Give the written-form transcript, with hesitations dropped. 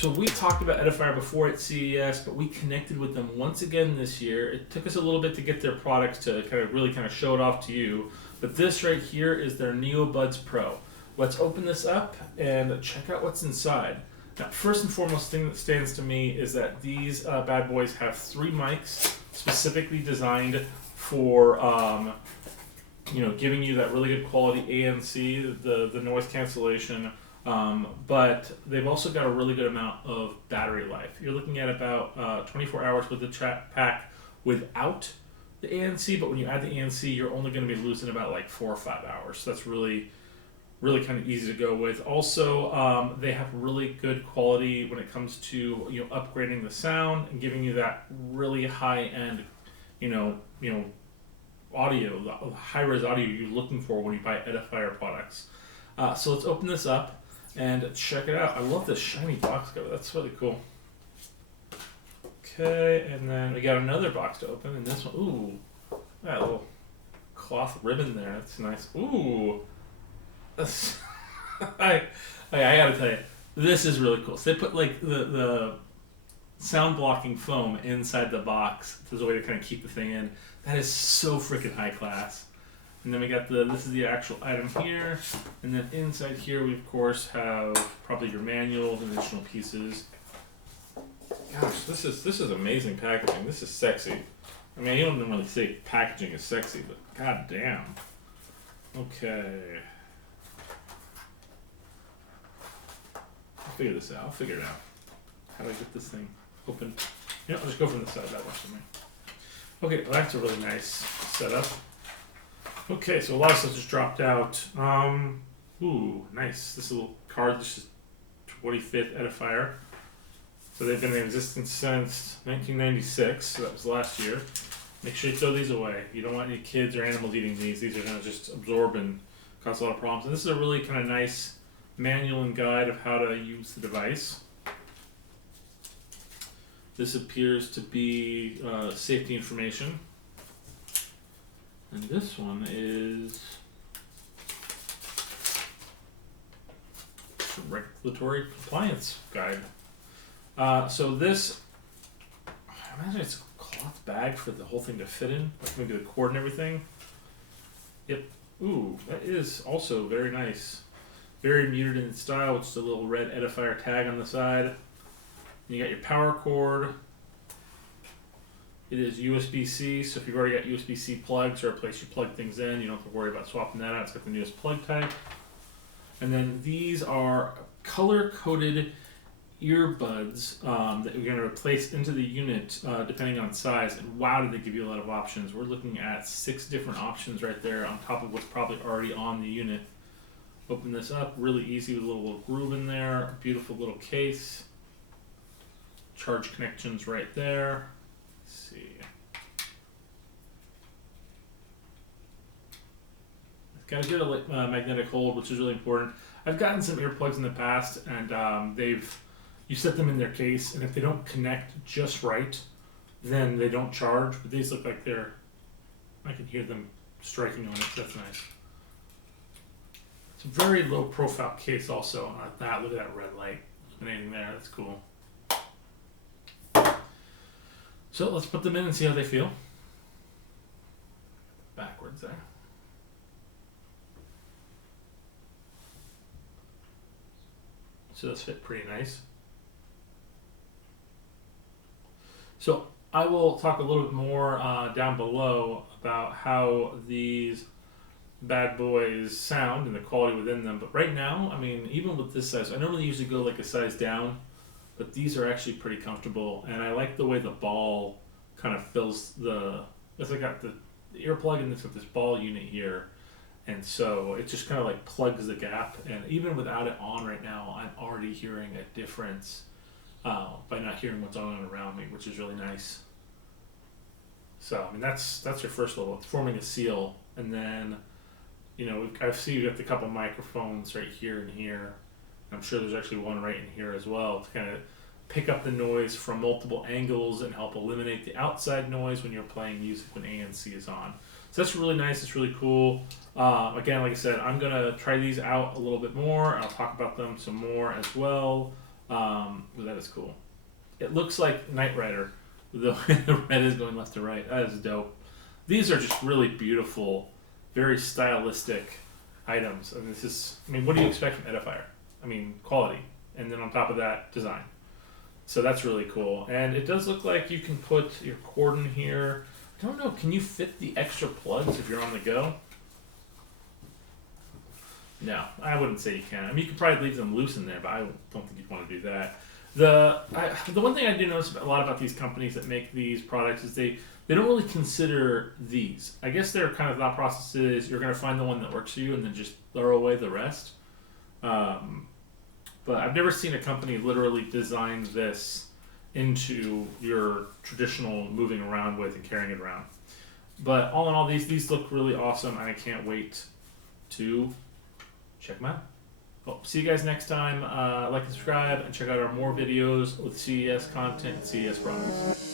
So we talked about Edifier before at CES, but we connected with them once again this year. It took us a little bit to get their products to really show it off to you. But this right here is their NeoBuds Pro. Let's open this up and check out what's inside. Now, first and foremost thing that stands to me is that these bad boys have 3 mics specifically designed for giving you that really good quality ANC, the noise cancellation. But they've also got a really good amount of battery life. You're looking at about 24 hours with the chat pack without the ANC, but when you add the ANC, you're only going to be losing about 4 or 5 hours. So that's really kind of easy to go with. Also, they have really good quality when it comes to upgrading the sound and giving you that really high end, audio, the high res audio you're looking for when you buy Edifier products. So let's open this up and check it out. I love this shiny box cover. That's really cool. Okay, and then we got another box to open, and this one, ooh, that little cloth ribbon there. That's nice. Ooh, that's I gotta tell you, this is really cool. So they put the sound blocking foam inside the box as a way to keep the thing in. That is so freaking high class. And then we got this is the actual item here, and then inside here we of course have probably your manuals and additional pieces. Gosh, this is amazing packaging. This is sexy. I mean, you don't really say packaging is sexy, but god damn. Okay. I'll figure this out. I'll figure it out. How do I get this thing open? Yeah, I'll just go from the side. That works for me. Okay, well, that's a really nice setup. Okay, so a lot of stuff just dropped out. Ooh, nice. This little card, this is 25th Edifier. So they've been in existence since 1996, so that was last year. Make sure you throw these away. You don't want any kids or animals eating these. These are going to just absorb and cause a lot of problems. And this is a really nice manual and guide of how to use the device. This appears to be safety information. And this one is a regulatory compliance guide. So this, I imagine it's a cloth bag for the whole thing to fit in, maybe the cord and everything. Yep. Ooh, that is also very nice. Very muted in style, with just a little red Edifier tag on the side. And you got your power cord. It is USB-C, so if you've already got USB-C plugs or a place you plug things in, you don't have to worry about swapping that out. It's got the newest plug type. And then these are color-coded earbuds that you're going to replace into the unit depending on size. And wow, did they give you a lot of options. We're looking at 6 different options right there on top of what's probably already on the unit. Open this up, really easy with a little groove in there. A beautiful little case. Charge connections right there. Let's see. It's got a good magnetic hold, which is really important. I've gotten some earplugs in the past, and you set them in their case, and if they don't connect just right, then they don't charge. But these look like I can hear them striking on it. So that's nice. It's a very low profile case also. Look at that red light emanating there. That's cool. So let's put them in and see how they feel. Backwards there. So those fit pretty nice. So I will talk a little bit more down below about how these bad boys sound and the quality within them. But right now, I mean, even with this size, I normally usually go a size down, but these are actually pretty comfortable, and I like the way the ball kind of fills I got the earplug and it's got this ball unit here, and so it just kind of plugs the gap, and even without it on right now, I'm already hearing a difference by not hearing what's on around me, which is really nice. So, I mean, that's your first level. It's forming a seal, and then, I see you got the couple microphones right here and here. I'm sure there's actually one right in here as well to kind of pick up the noise from multiple angles and help eliminate the outside noise when you're playing music when ANC is on. So that's really nice. It's really cool. Again, like I said, I'm going to try these out a little bit more. I'll talk about them some more as well. That is cool. It looks like Knight Rider, the way the red is going left to right. That is dope. These are just really beautiful, very stylistic items. And this is, I mean, what do you expect from Edifier? I mean, quality. And then on top of that, design. So that's really cool. And it does look like you can put your cord in here. I don't know, can you fit the extra plugs if you're on the go? No, I wouldn't say you can. I mean, you could probably leave them loose in there, but I don't think you'd want to do that. The one thing I do notice a lot about these companies that make these products is they don't really consider these. I guess their kind of thought process is you're going to find the one that works for you and then just throw away the rest. But I've never seen a company literally design this into your traditional moving around with and carrying it around. But all in all, these look really awesome, and I can't wait to check them out. Well, see you guys next time. Like and subscribe, and check out our more videos with CES content and CES products.